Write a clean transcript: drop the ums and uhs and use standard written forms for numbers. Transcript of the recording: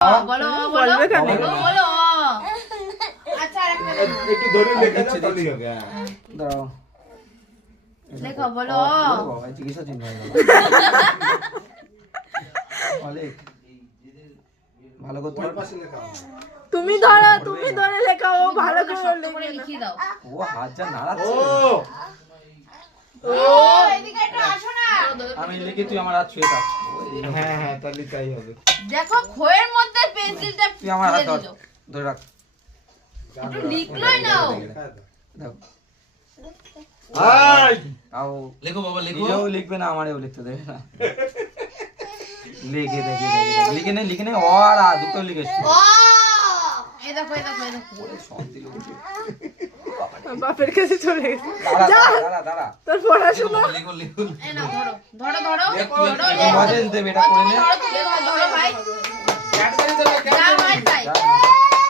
বলো বলবে কেন বলো আচ্ছা একটু ধরে লেখা দাও তাহলেই হবে। দাও লেখো বলো বাবা চিকিৎসা চিহ্ন হয়ে গেল অনেক ভালো করতে ওর পাশে লেখা তুমি ধরে লেখাও ভালো করে লিখে দাও ও হাত যা নাড়াচ্ছে ও এদিকে একটু আসো না আমি লিখি তুই আমার হাত ছুঁয়ে থাক হ্যাঁ হ্যাঁ তাহলে তাই হবে। দেখো খয়ের মধ্যে পেন্সিলটা তুই আমার হাত ধরে রাখ একটু লিখলই নাও দাও আই আও লেখো বাবা লেখো নিজেও লিখবে না আমারও লিখতে দেবে না লিখে নে ও আর আ দুটো লিখেছি ও এই দেখো শান্তি লোকে বাপের কাছে চলে গেছে দাঁড়া তোর পড়াশোনা লেখো লেখো এই না ধরো মজা দেবে এটা করে নে ধরো ভাই